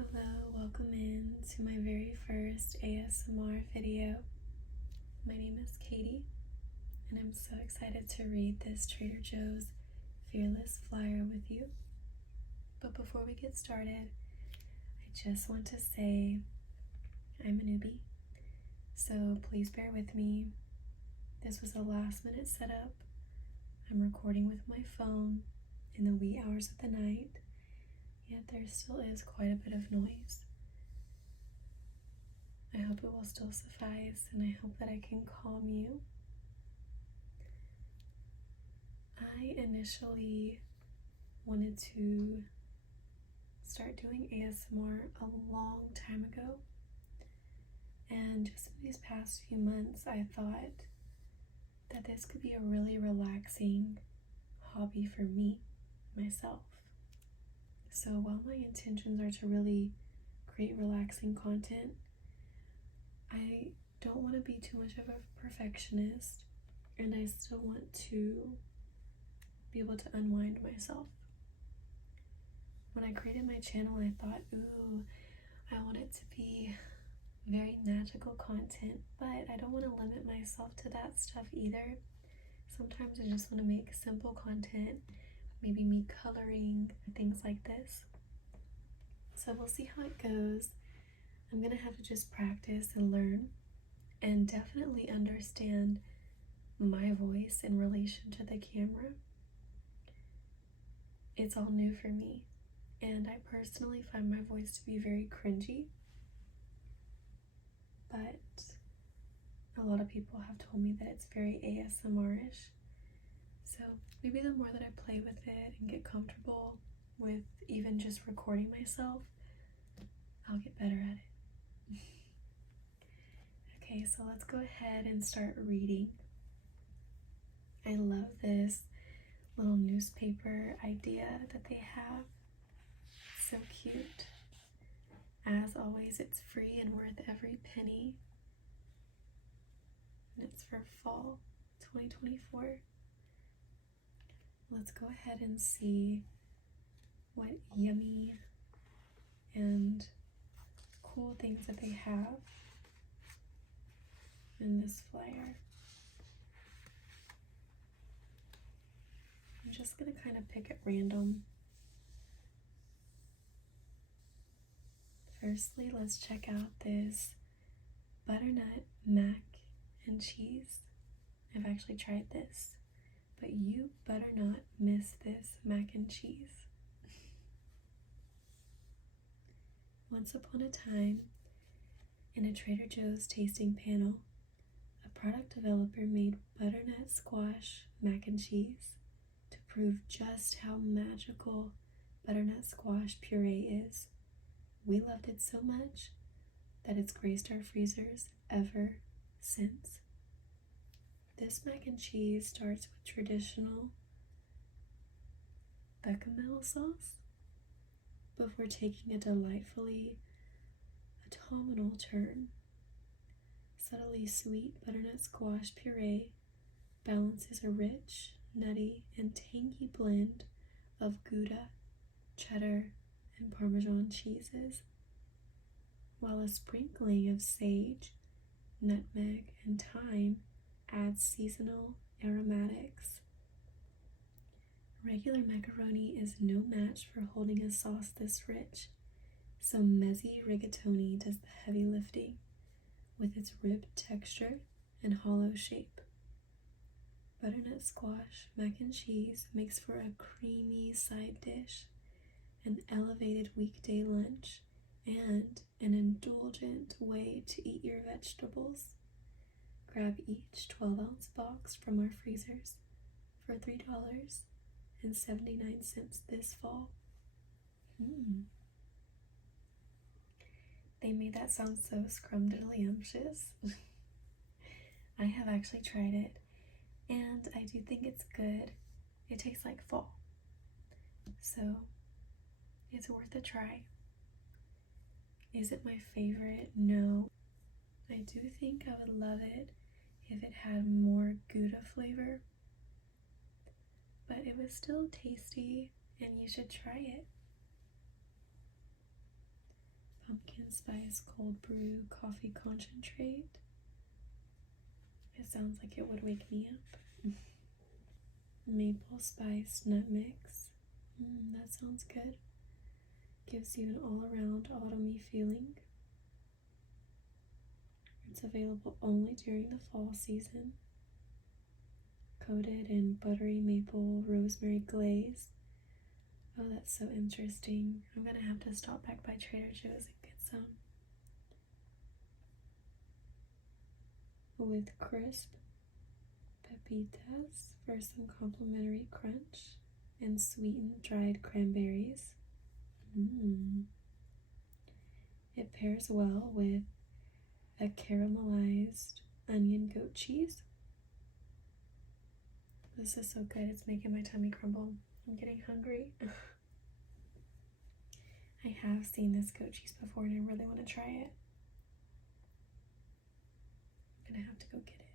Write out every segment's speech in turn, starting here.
Hello, welcome in to my very first ASMR video. My name is Katie, and I'm so excited to read this Trader Joe's Fearless Flyer with you. But before we get started, I just want to say I'm a newbie, so please bear with me. This was a last minute setup. I'm recording with my phone in the wee hours of the night, yet there still is quite a bit of noise. I hope it will still suffice, and I hope that I can calm you. I initially wanted to start doing ASMR a long time ago, and just in these past few months I thought that this could be a really relaxing hobby for me, myself. So while my intentions are to really create relaxing content, I don't want to be too much of a perfectionist, and I still want to be able to unwind myself. When I created my channel, I thought, I want it to be very magical content, but I don't want to limit myself to that stuff either. Sometimes I just want to make simple content, maybe me coloring, things like this. So we'll see how it goes. I'm gonna have to just practice and learn, and definitely understand my voice in relation to the camera. It's all new for me, and I personally find my voice to be very cringy, but a lot of people have told me that it's very ASMR-ish. So maybe the more that I play with it and get comfortable with even just recording myself, I'll get better at it. Okay, so let's go ahead and start reading. I love this little newspaper idea that they have. So cute. As always, it's free and worth every penny. And it's for fall 2024. Let's go ahead and see what yummy and cool things that they have in this flyer. I'm just going to kind of pick at random. Firstly, let's check out this butternut mac and cheese. I've actually tried this, but you better not miss this mac and cheese. Once upon a time, in a Trader Joe's tasting panel, a product developer made butternut squash mac and cheese to prove just how magical butternut squash puree is. We loved it so much that it's graced our freezers ever since. This mac and cheese starts with traditional bechamel sauce before taking a delightfully autumnal turn. Subtly sweet butternut squash puree balances a rich, nutty, and tangy blend of Gouda, cheddar, and Parmesan cheeses, while a sprinkling of sage, nutmeg, and thyme adds seasonal aromatics. Regular macaroni is no match for holding a sauce this rich, so mezzi rigatoni does the heavy lifting with its ribbed texture and hollow shape. Butternut squash mac and cheese makes for a creamy side dish, an elevated weekday lunch, and an indulgent way to eat your vegetables. Grab each 12-ounce box from our freezers for $3.79 this fall. They made that sound so scrumdiddlyumptious. I have actually tried it, and I do think it's good. It tastes like fall, so it's worth a try. Is it my favorite? No. I do think I would love it if it had more Gouda flavor, but it was still tasty, and you should try it. pumpkin spice cold brew coffee concentrate. It sounds like it would wake me up. Maple spice nut mix. That sounds good. Gives you an all-around autumny feeling. It's available only during the fall season. Coated in buttery maple rosemary glaze. Oh, that's so interesting. I'm gonna have to stop back by Trader Joe's and get some. With crisp pepitas for some complimentary crunch and sweetened dried cranberries. It pairs well with a caramelized onion goat cheese. This is so good. It's making my tummy crumble. I'm getting hungry. I have seen this goat cheese before and I really want to try it. I'm gonna have to go get it.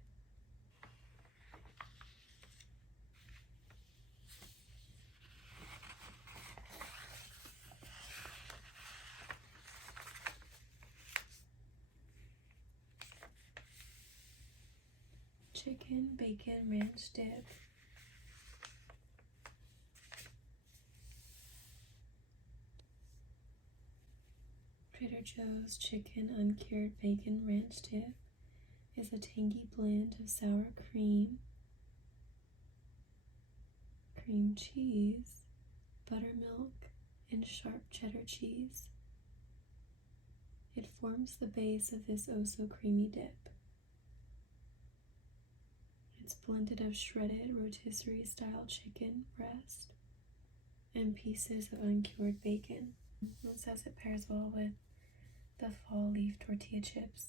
Chicken bacon ranch dip. Trader Joe's chicken uncured bacon ranch dip is a tangy blend of sour cream, cream cheese, buttermilk, and sharp cheddar cheese. It forms the base of this oh-so creamy dip. It's blended of shredded rotisserie style chicken breast and pieces of uncured bacon. It says it pairs well with the fall leaf tortilla chips.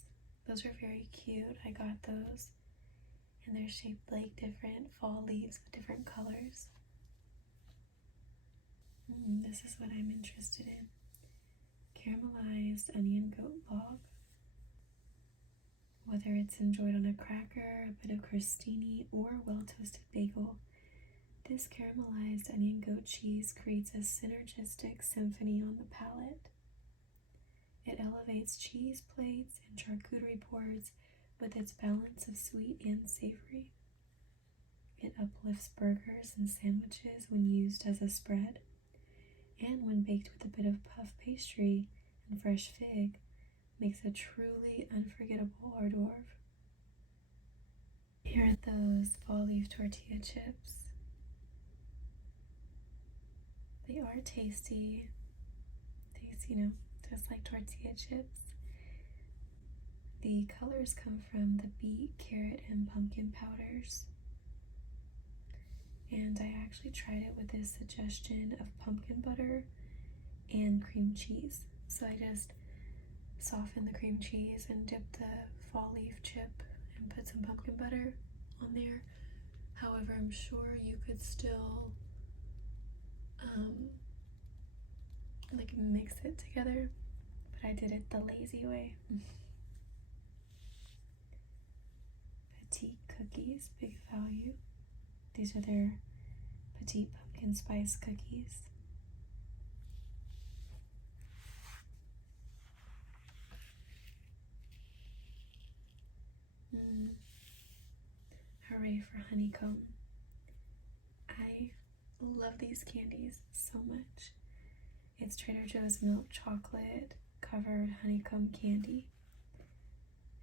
Those are very cute. I got those and they're shaped like different fall leaves with different colors. This is what I'm interested in. Caramelized onion goat log. Whether it's enjoyed on a cracker, a bit of crostini, or a well-toasted bagel, this caramelized onion goat cheese creates a synergistic symphony on the palate. It elevates cheese plates and charcuterie boards with its balance of sweet and savory. It uplifts burgers and sandwiches when used as a spread, and when baked with a bit of puff pastry and fresh fig, makes a truly unforgettable hors d'oeuvre. Here are those fall leaf tortilla chips. They are tasty. Taste, just like tortilla chips. The colors come from the beet, carrot, and pumpkin powders. And I actually tried it with this suggestion of pumpkin butter and cream cheese. So I just softened the cream cheese and dipped the fall leaf chip and put some pumpkin butter on there. However, I'm sure you could still like mix it together, but I did it the lazy way. Petite cookies, big value. These are their petite pumpkin spice cookies. Hooray for honeycomb. I love these candies so much. It's Trader Joe's milk chocolate covered honeycomb candy.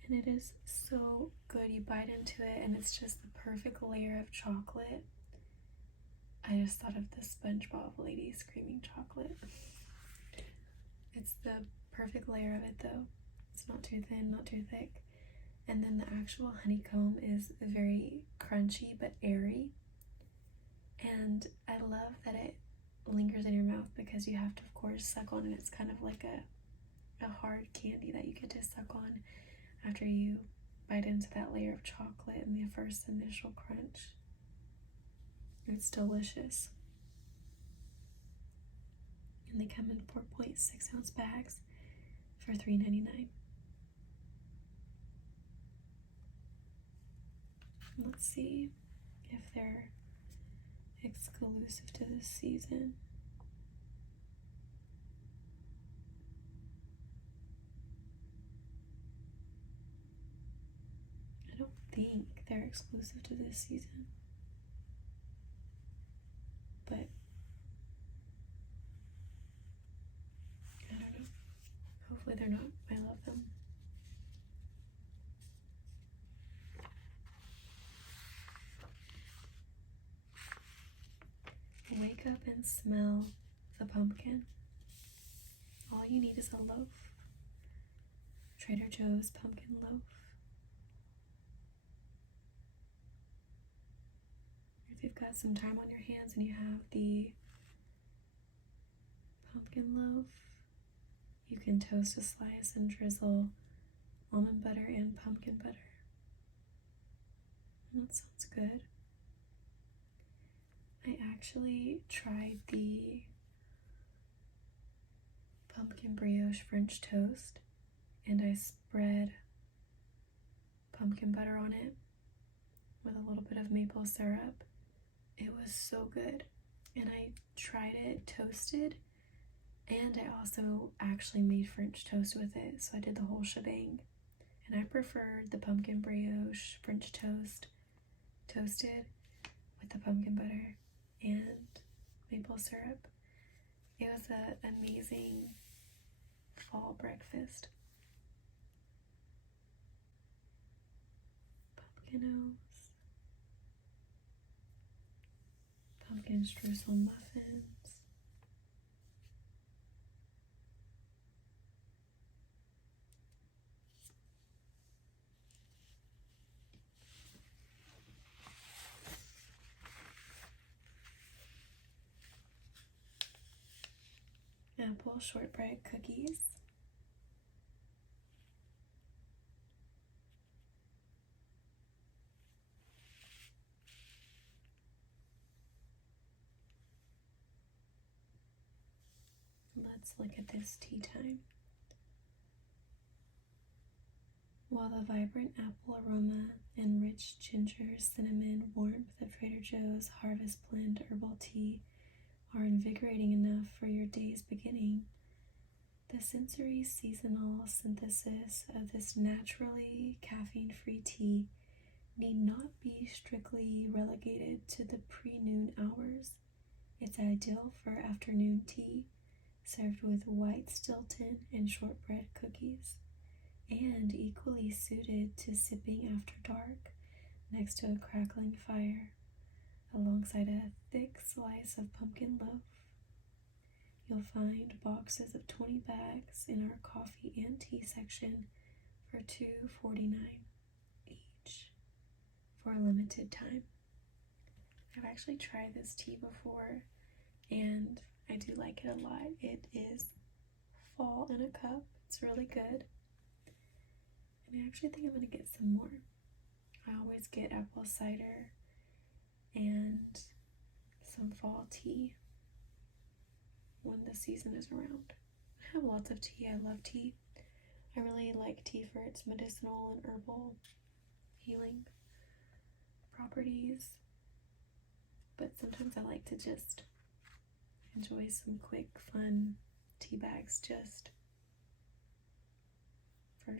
And it is so good. You bite into it and it's just the perfect layer of chocolate. I just thought of the SpongeBob lady screaming chocolate. It's the perfect layer of it though. It's not too thin, not too thick. And then the actual honeycomb is very crunchy but airy. And I love that it lingers in your mouth because you have to, of course, suck on it. It's kind of like a hard candy that you get to suck on after you bite into that layer of chocolate and the first initial crunch. It's delicious. And they come in 4.6 ounce bags for $3.99. Let's see if they're exclusive to this season. don't think they're exclusive to this season, but I don't know. Hopefully they're not. I love them. Wake up and smell the pumpkin. All you need is a loaf. Trader Joe's pumpkin loaf. If you've got some time on your hands and you have the pumpkin loaf, you can toast a slice and drizzle almond butter and pumpkin butter. And that sounds good. I actually tried the pumpkin brioche French toast and I spread pumpkin butter on it with a little bit of maple syrup. It was so good. And I tried it toasted, and I also actually made French toast with it, so I did the whole shebang. And I preferred the pumpkin brioche French toast toasted with the pumpkin butter and maple syrup. It was an amazing fall breakfast. Pumpkinos, pumpkin streusel muffins, apple shortbread cookies, let's look at this tea time. While the vibrant apple aroma and rich ginger cinnamon warmth of Trader Joe's Harvest Blend herbal tea are invigorating enough for your day's beginning, the sensory seasonal synthesis of this naturally caffeine-free tea need not be strictly relegated to the pre-noon hours. It's ideal for afternoon tea, served with white Stilton and shortbread cookies, and equally suited to sipping after dark next to a crackling fire, alongside a thick slice of pumpkin loaf. You'll find boxes of 20 bags in our coffee and tea section for $2.49 each for a limited time. I've actually tried this tea before and I do like it a lot. It is fall in a cup. It's really good. And I actually think I'm going to get some more. I always get apple cider and some fall tea when the season is around. I have lots of tea. I love tea. I really like tea for its medicinal and herbal healing properties. But sometimes I like to just enjoy some quick, fun tea bags just for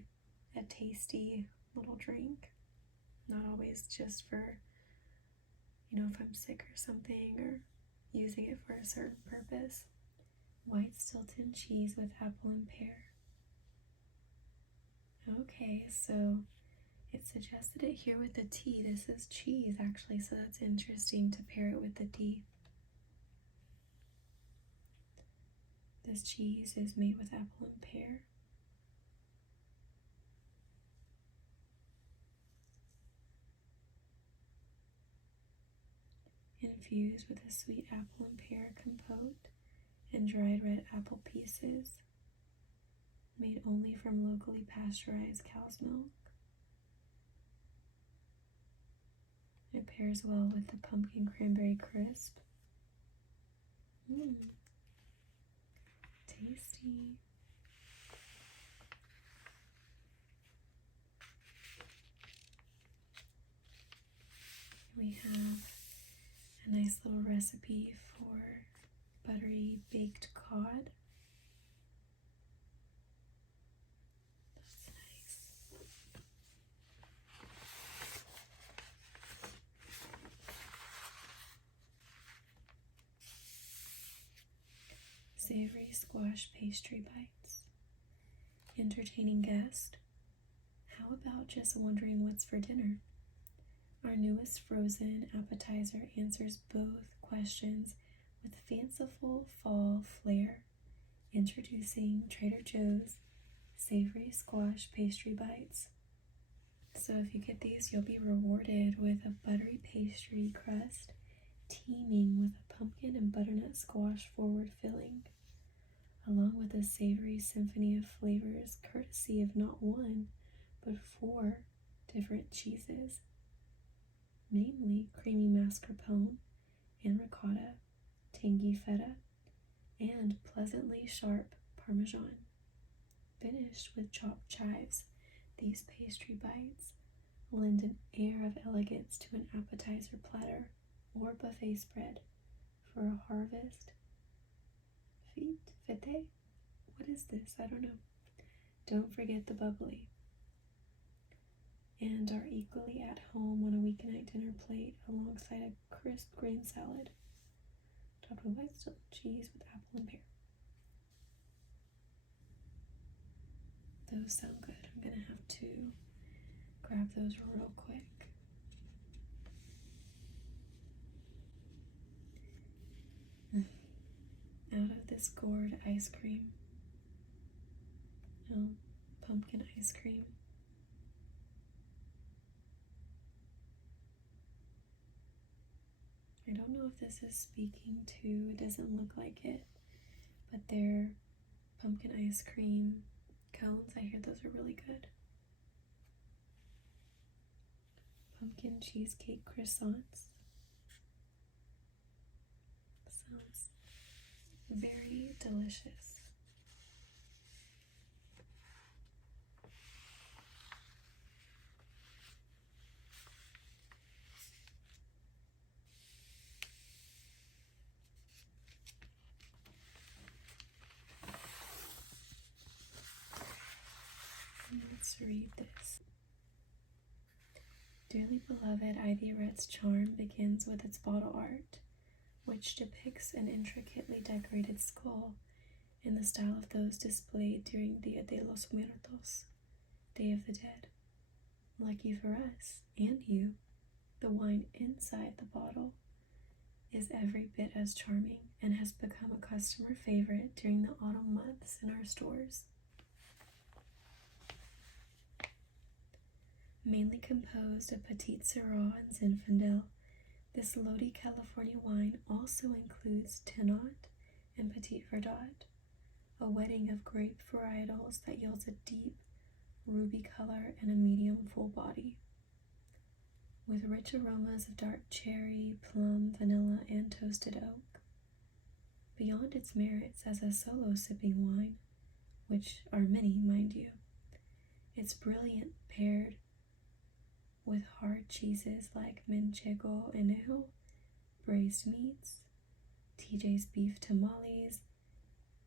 a tasty little drink. Not always just for, if I'm sick or something or using it for a certain purpose. White Stilton cheese with apple and pear. Okay, so it suggested it here with the tea. This is cheese actually, so that's interesting to pair it with the tea. This cheese is made with apple and pear. Infused with a sweet apple and pear compote and dried red apple pieces, made only from locally pasteurized cow's milk. It pairs well with the pumpkin cranberry crisp. Tasty. We have a nice little recipe for buttery baked cod. That's nice. savory squash pastry bites. Entertaining guest? How about just wondering what's for dinner? Our newest frozen appetizer answers both questions with fanciful fall flair. Introducing Trader Joe's savory squash pastry bites. So if you get these, you'll be rewarded with a buttery pastry crust teeming with a pumpkin and butternut squash forward filling, along with a savory symphony of flavors courtesy of not one, but 4 different cheeses, namely creamy mascarpone and ricotta, tangy feta, and pleasantly sharp parmesan. Finished with chopped chives, these pastry bites lend an air of elegance to an appetizer platter or buffet spread for a harvest fete? What is this? I don't know. Don't forget the bubbly. And are equally at home on a weeknight dinner plate alongside a crisp green salad, topped with white still cheese with apple and pear. Those sound good. I'm gonna have to grab those real quick. Out of this gourd ice cream. Oh, pumpkin ice cream. I don't know if this is speaking to, it doesn't look like it, but they're pumpkin ice cream cones. I hear those are really good. Pumpkin cheesecake croissants. Sounds very delicious. Let's read this. Dearly beloved, Ivy Red's charm begins with its bottle art, which depicts an intricately decorated skull in the style of those displayed during Dia de los Muertos, Day of the Dead. Lucky for us, and you, the wine inside the bottle is every bit as charming and has become a customer favorite during the autumn months in our stores. Mainly composed of Petite Syrah and Zinfandel, this Lodi California wine also includes Tannat and Petit Verdot, a wedding of grape varietals that yields a deep ruby color and a medium full body. With rich aromas of dark cherry, plum, vanilla, and toasted oak. Beyond its merits as a solo sipping wine, which are many, mind you, it's brilliant paired with hard cheeses like manchego anejo, braised meats, TJ's beef tamales,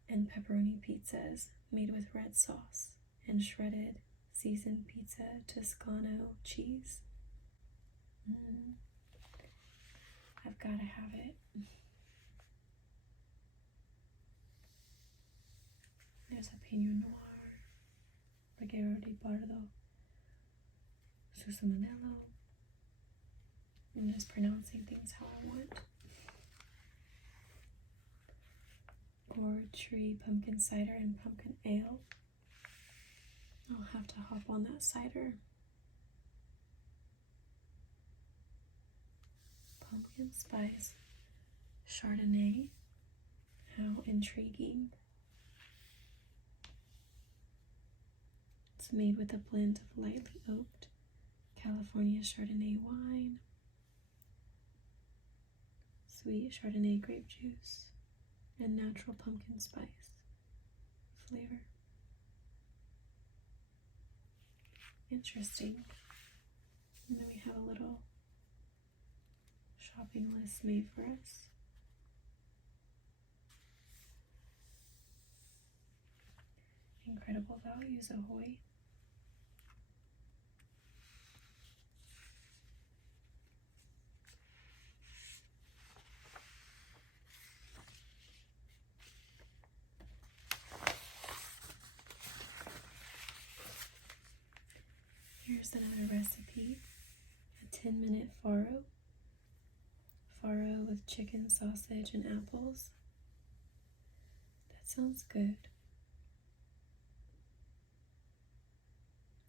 and pepperoni pizzas made with red sauce and shredded seasoned pizza Toscano cheese. I've got to have it. There's a Pinot Noir, Reguero di Bardo, Susamanello. I'm just pronouncing things how I want. Gourd Tree Pumpkin Cider and Pumpkin Ale. I'll have to hop on that cider. Pumpkin Spice Chardonnay. How intriguing. It's made with a blend of lightly oaked California Chardonnay wine, sweet Chardonnay grape juice, and natural pumpkin spice flavor. Interesting. And then we have a little shopping list made for us. Incredible values, ahoy. Here's another recipe, a 10-minute farro. Farro with chicken, sausage, and apples. That sounds good.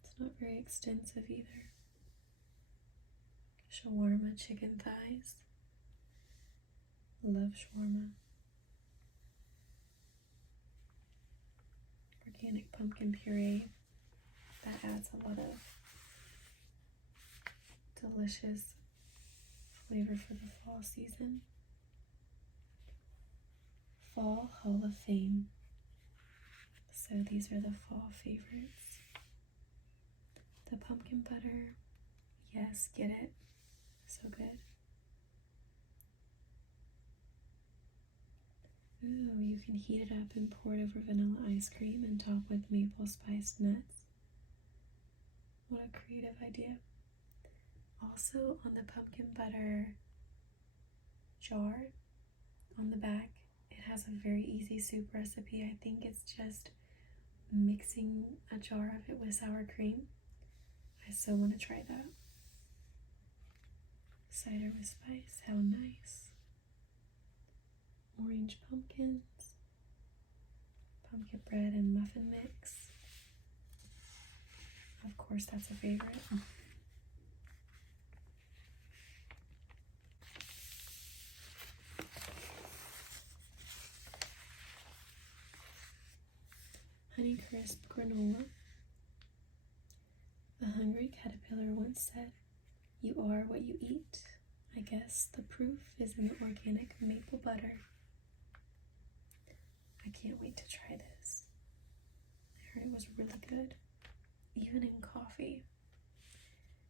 It's not very extensive either. Shawarma chicken thighs. Love shawarma. Organic pumpkin puree. That adds a lot of delicious flavor for the fall season. Fall Hall of Fame. So these are the fall favorites. The pumpkin butter. Yes, get it. So good. Ooh, you can heat it up and pour it over vanilla ice cream and top with maple spiced nuts. What a creative idea. Also on the pumpkin butter jar, on the back, it has a very easy soup recipe. I think it's just mixing a jar of it with sour cream. I so want to try that. Cider with spice, how nice. Orange pumpkins, pumpkin bread and muffin mix. Of course, that's a favorite. Honeycrisp granola. A hungry caterpillar once said, "You are what you eat." I guess the proof is in the organic maple butter. I can't wait to try this. I heard it was really good, even in coffee.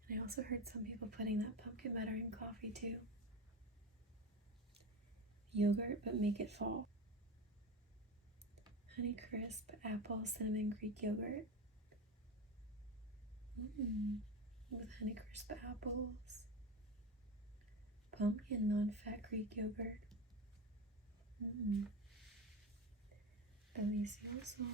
And I also heard some people putting that pumpkin butter in coffee too. Yogurt, but make it fall. Honeycrisp apple cinnamon Greek yogurt. With Honeycrisp apples. Pumpkin non-fat Greek yogurt. Delicioso.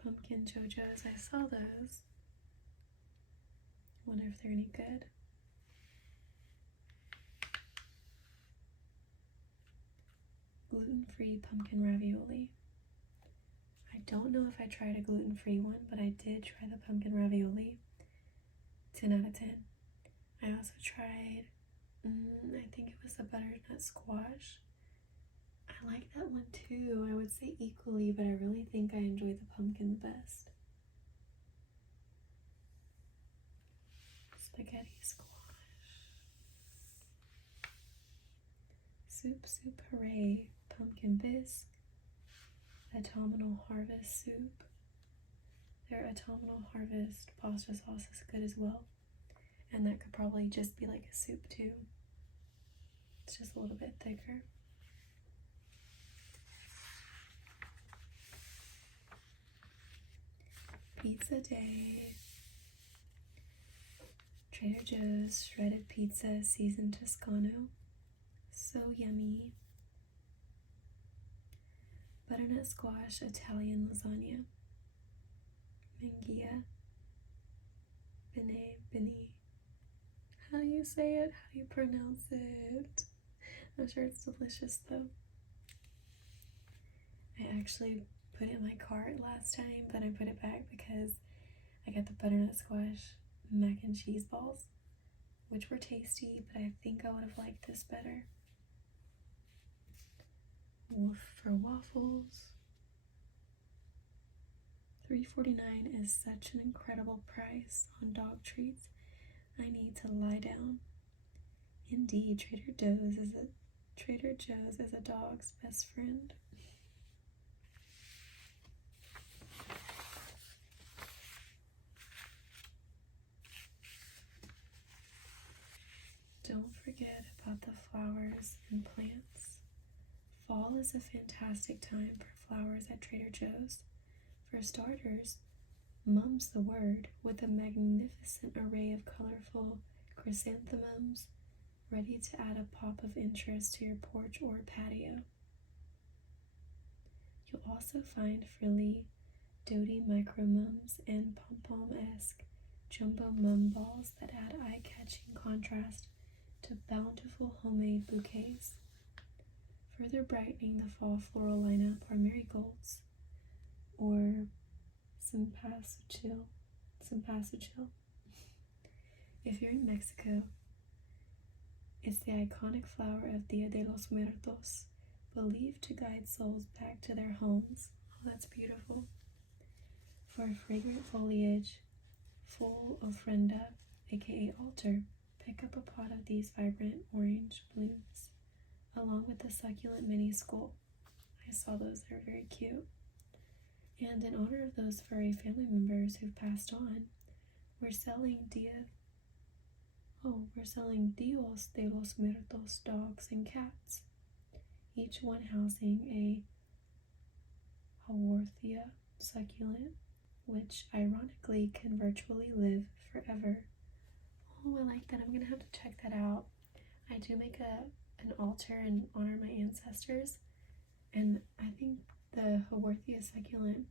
Pumpkin JoJo's, I saw those. Wonder if they're any good. Gluten-free pumpkin ravioli. I don't know if I tried a gluten-free one, but I did try the pumpkin ravioli. 10 out of 10. I also tried, I think it was the butternut squash. I like that one too. I would say equally, but I really think I enjoy the pumpkin the best. Spaghetti squash. Soup hooray. Pumpkin bisque. Autumnal harvest soup. Their autumnal harvest pasta sauce is good as well. And that could probably just be like a soup too. It's just a little bit thicker. Pizza day. Trader Joe's shredded pizza seasoned Toscano. So yummy. Butternut squash Italian lasagna. Mangia. Bini. How do you say it? How do you pronounce it? I'm sure it's delicious though. I actually put it in my cart last time, but I put it back because I got the butternut squash mac and cheese balls, which were tasty, but I think I would have liked this better. Woof for waffles. $3.49 is such an incredible price on dog treats. I need to lie down. Indeed, Trader Joe's is a dog's best friend. Don't forget about the flowers and plants. Fall is a fantastic time for flowers at Trader Joe's. For starters, mum's the word, with a magnificent array of colorful chrysanthemums, ready to add a pop of interest to your porch or patio. You'll also find frilly, doty micro mums and pom-pom-esque jumbo mum balls that add eye-catching contrast to bountiful homemade bouquets. Further brightening the fall floral lineup are marigolds, or cempasúchil. If you're in Mexico, it's the iconic flower of Dia de los Muertos, believed to guide souls back to their homes. Oh, that's beautiful. For fragrant foliage, full ofrenda, aka altar, pick up a pot of these vibrant orange blooms, along with the succulent mini skull. I saw those, they're very cute. And in honor of those furry family members who've passed on, we're selling Dios de los Muertos dogs and cats, each one housing a Haworthia succulent, which ironically can virtually live forever. Oh, I like that. I'm gonna have to check that out. I do make an altar and honor my ancestors, and I think the Haworthia succulent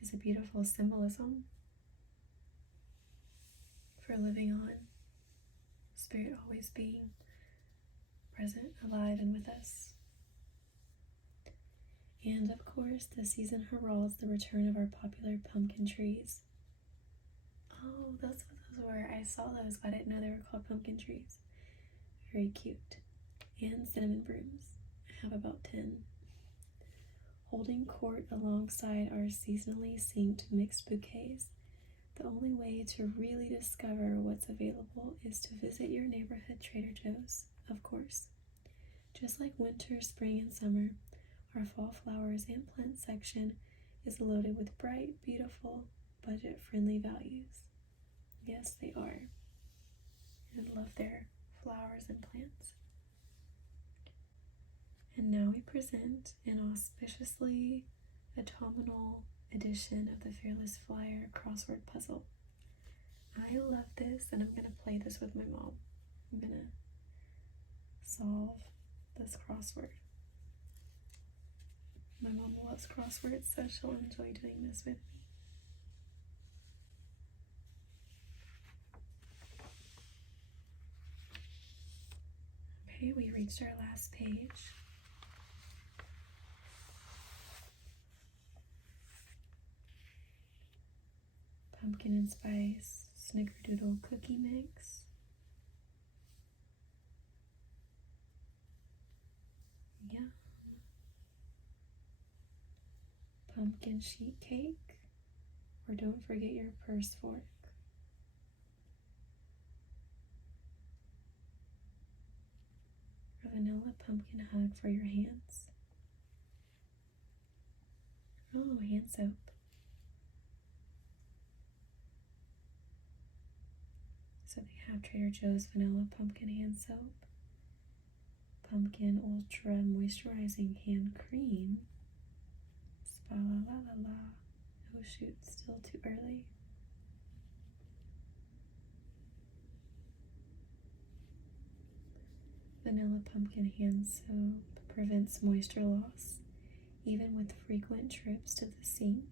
is a beautiful symbolism for living on, spirit always being present, alive, and with us. And of course, the season heralds the return of our popular pumpkin trees. Oh, that's what those were. I saw those, but I didn't know they were called pumpkin trees. Very cute. And cinnamon brooms. I have about 10. Holding court alongside our seasonally synced mixed bouquets, the only way to really discover what's available is to visit your neighborhood Trader Joe's, of course. Just like winter, spring, and summer, our fall flowers and plant section is loaded with bright, beautiful, budget-friendly values. Yes, they are. I love their flowers and plants. And now we present an auspiciously autumnal edition of the Fearless Flyer crossword puzzle. I love this, and I'm going to play this with my mom. I'm going to solve this crossword. My mom loves crosswords, so she'll enjoy doing this with me. Okay, we reached our last page. Pumpkin and spice snickerdoodle cookie mix. Yeah. Pumpkin sheet cake, or don't forget your purse fork. A vanilla pumpkin hug for your hands. Oh, hand soap. So they have Trader Joe's vanilla pumpkin hand soap, pumpkin ultra moisturizing hand cream. Spa la la la la. Oh shoot, still too early. Vanilla pumpkin hand soap prevents moisture loss, even with frequent trips to the sink.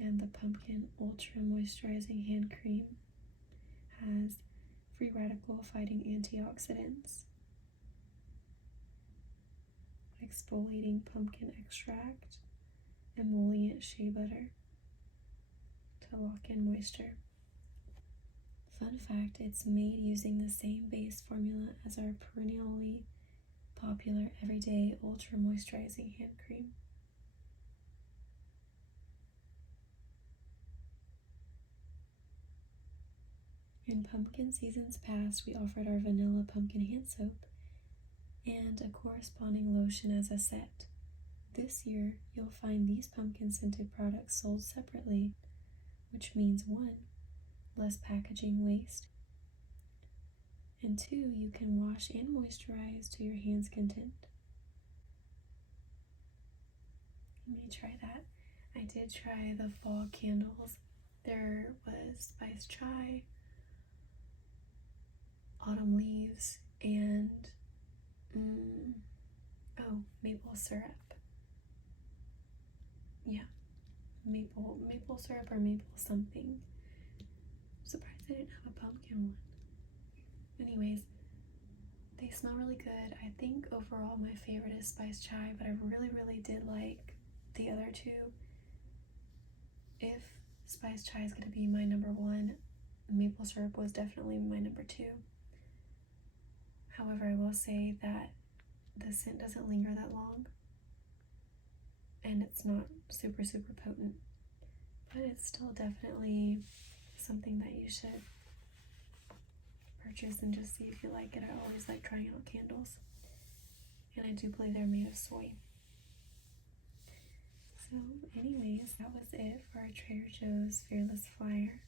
And the pumpkin ultra moisturizing hand cream has free radical fighting antioxidants, exfoliating pumpkin extract, emollient shea butter to lock in moisture. Fun fact, it's made using the same base formula as our perennially popular everyday ultra moisturizing hand cream. In pumpkin seasons past, we offered our vanilla pumpkin hand soap and a corresponding lotion as a set. This year, you'll find these pumpkin scented products sold separately, which means 1, less packaging waste, and 2, you can wash and moisturize to your hand's content. You may try that. I did try the fall candles. There was spice chai, autumn leaves and maple syrup. Yeah, maple syrup or maple something. I'm surprised I didn't have a pumpkin one. Anyways, they smell really good. I think overall my favorite is spiced chai, but I really did like the other two. If spiced chai is going to be my number one, maple syrup was definitely my number two. However, I will say that the scent doesn't linger that long, and it's not super potent, but it's still definitely something that you should purchase and just see if you like it. I always like trying out candles, and I do believe they're made of soy. So anyways, that was it for our Trader Joe's Fearless Flyer.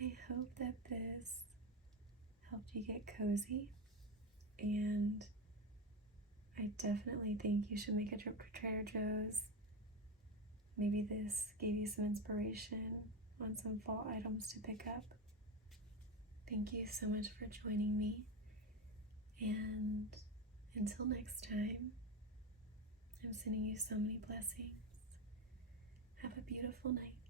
I hope that this helped you get cozy, and I definitely think you should make a trip to Trader Joe's. Maybe this gave you some inspiration on some fall items to pick up. Thank you so much for joining me, and until next time, I'm sending you so many blessings. Have a beautiful night.